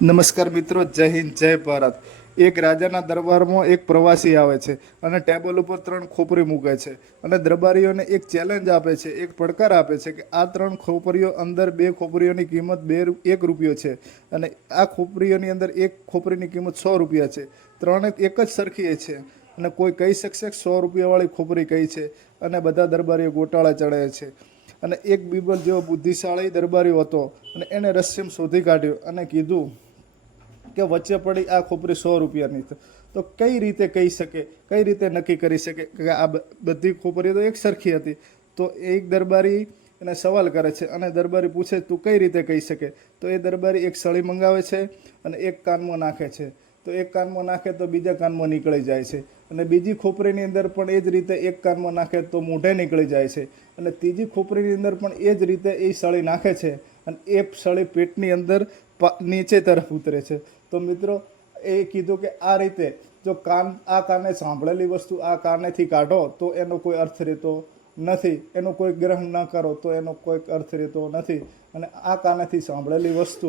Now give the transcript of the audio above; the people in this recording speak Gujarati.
નમસ્કાર મિત્રો, જય હિન્દ, જય ભારત. એક રાજાના દરબારમાં એક પ્રવાસી આવે છે અને ટેબલ ઉપર 3 ખોપરી મૂકે છે અને દરબારીઓને એક ચેલેન્જ આપે છે, એક પડકાર આપે છે કે આ 3 ખોપરીઓ અંદર 2 ખોપરીઓની કિંમત 1 રૂપિયો છે અને આ ખોપરીઓની અંદર એક ખોપરીની કિંમત 100 રૂપિયા છે. ત્રણે એક જ સરખી છે અને કોઈ કહી શકશે કે 100 રૂપિયાવાળી ખોપરી કઈ છે? અને બધા દરબારીઓ ગોટાળા ચડે છે. અને એક બીબલ જેવો બુદ્ધિશાળી દરબારીઓ હતો અને એણે રહસ્યમ શોધી કાઢ્યું અને કીધું કે વચ્ચે પડી આ ખોપરી 100 રૂપિયાની. તો કઈ રીતે કહી શકે, કઈ રીતે નક્કી કરી શકે કે આ બધી ખોપરીઓ તો એક સરખી હતી? તો એક દરબારી એને સવાલ કરે છે અને દરબારી પૂછે તું કઈ રીતે કહી શકે? તો એ દરબારી એક સળી મંગાવે છે અને એક કાનમાં નાખે છે. તો એક કાનમાં નાખે તો બીજા કાનમાં નીકળી જાય છે અને બીજી ખોપરીની અંદર પણ એ જ રીતે એક કાનમાં નાખે તો મોઢે નીકળી જાય છે અને ત્રીજી ખોપરીની અંદર પણ એ જ રીતે એ સળી નાખે છે અને એ સળી પેટની અંદર નીચે તરફ ઉતરે છે. તો મિત્રો, એ કીધું કે આ રીતે જો આ કાને સાંભળેલી વસ્તુ આ કાનેથી કાઢો તો એનો કોઈ અર્થ રહેતો નથી, એનો કોઈ ગ્રહણ ન કરો તો એનો કોઈ અર્થ રહેતો નથી, અને આ કાનેથી સાંભળેલી વસ્તુ